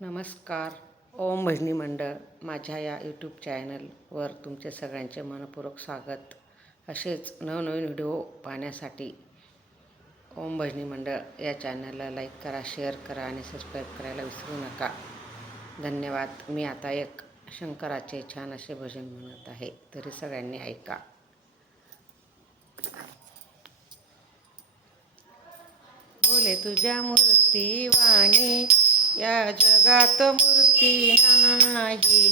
नमस्कार. ओम भजनी मंडळ माझ्या या यूट्यूब चॅनलवर तुमचे सगळ्यांचे मनपूर्वक स्वागत. असेच नवनवीन व्हिडिओ पाहण्यासाठी ओम भजनी मंडळ या चॅनलला लाईक करा, शेअर करा आणि सबस्क्राईब करायला विसरू नका. धन्यवाद. मी आता एक शंकराचे छान असे भजन म्हणत आहे, तरी सगळ्यांनी ऐका. बोले तुझ्या मूर्ती वाणी या जगात मूर्ती नाही.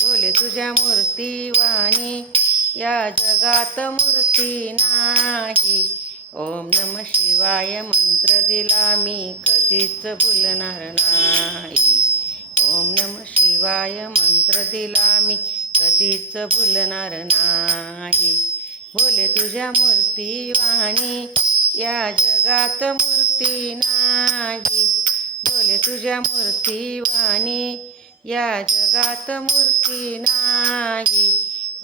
बोले तुझ्या मूर्ती वाणी या जगात मूर्ती नाही. ओम नम शिवाय मंत्र दिला मी कधीच भुलणार नाही. ओम नम शिवाय मंत्र दिला मी कधीच भुलणार नाही. बोले तुझ्या मूर्ती वाणी या जगात मूर्ती नाही. बोले तुझ्या मूर्ती वाणी या जगात मूर्ती नाही.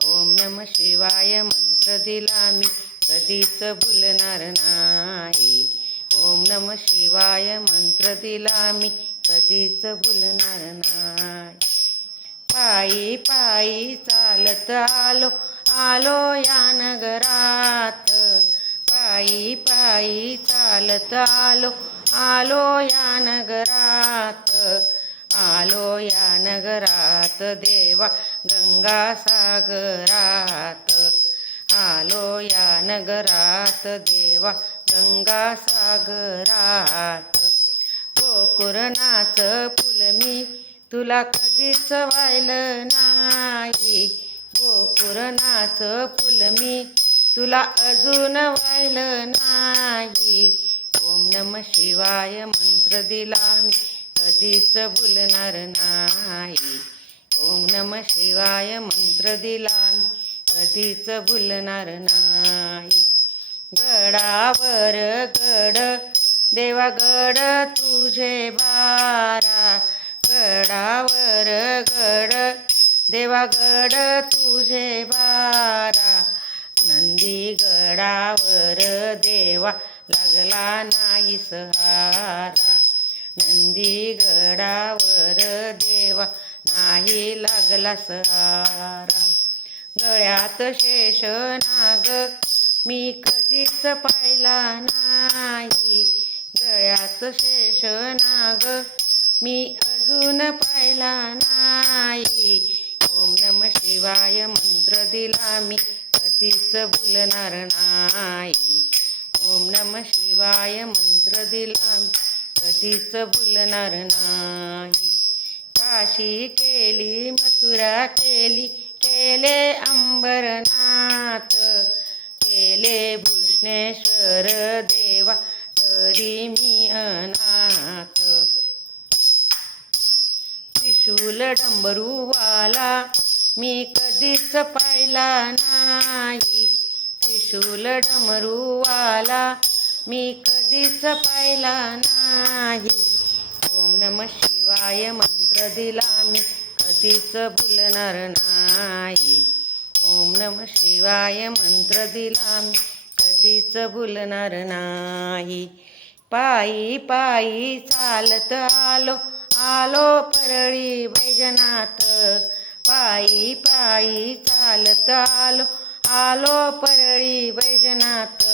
ओम नम शिवाय मंत्र दिला मी कधीच भुलणार नाही. ओम नम शिवाय मंत्र दिला मी कधीच भुलणार नाही. पायी पायी चालत आलो आलो या नगरात. पायी पायी चालत आलो आलो या नगरात. आलो या नगरात देवा गंगा सागरात. आलो या नगरात देवा गंगा सागरात. गोकुरणाचं फुल मी तुला कधीच वाहिलं नाही. गोकुरणाचं फुल मी तुला अजून वाहिलं नाही. ओम नम शिवाय मंत्र दिला मी कधीच भुलणार नाही. ओम नम शिवाय मंत्र दिला मी कधीच भुलणार नाही. गडावर गड देवा गड तुझे बारा. गडावर गड देवा गड तुझे बारा. नंदी गडावर देवा लागला नाही सहारा. नंदी गडावर देवा नाही लागला सहारा. गळ्यात शेष नाग मी कधीच पाहिला नाही. गळ्यात शेष नाग मी अजून पाहिला नाही. ओम नम शिवाय मंत्र दिला मी कधीच भुलणार नाही. ओम नम शिवाय मंत्र दिला मी कधीच भुलणार नाही. काशी केली मथुरा केली केले अंबरनाथ. केले भूषणेश्वर देवा तरी मी अनाथ. त्रिशूल डंबरूवाला मी कधीच पाहिला नाही. त्रिशूल डमरूवाला मी कधीच पाहिला नाही. ओम नम शिवाय मंत्र दिला मी कधीच भुलणार नाही. ओम नम शिवाय मंत्र दिला मी कधीच भुलणार नाही. पायी पायी चालत आलो आलो परळी वैजनाथ. पायी पायी चालत आलो आलो परळी वैजनाथ.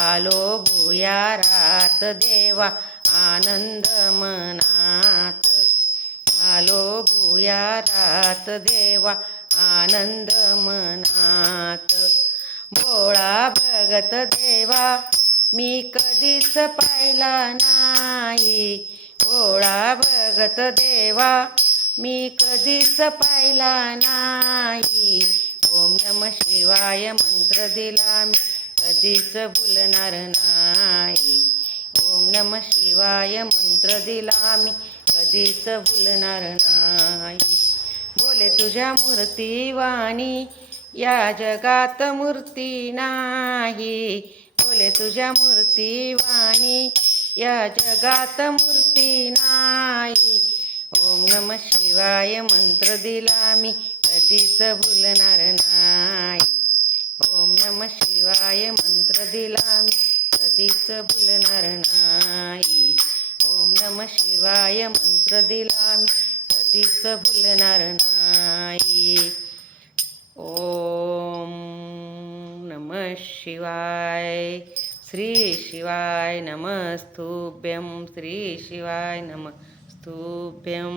आलो भुयारात देवा आनंद मनात. आलो भुयारात देवा आनंद मनात. भोळा भगत देवा मी कधीच पाहिला नाही. भोळा भगत देवा मी कधीच पाहिला नाही. ओम नम शिवाय मंत्र दिला मी कधीच भुलणार नाही. ओम नम शिवाय मंत्र दिला मी कधीच भुलणार नाही. बोले तुझ्या मूर्ती वाणी या जगात मूर्ती नाही. बोले तुझ्या मूर्ती वाणी या जगात मूर्ती नाही. ओम नम शिवाय मंत्र दिला मी कधीच भुलणार नाही. ओम नम शिवाय मंत्र दिला मी कधीच भुलणार नाही. ओम नम शिवाय मंत्र दिला मी कधीच भुलणार नाही. ओम नम शिवाय. श्री शिवाय नमस्तुभ्यं. श्री शिवाय नमस्तुभ्यं.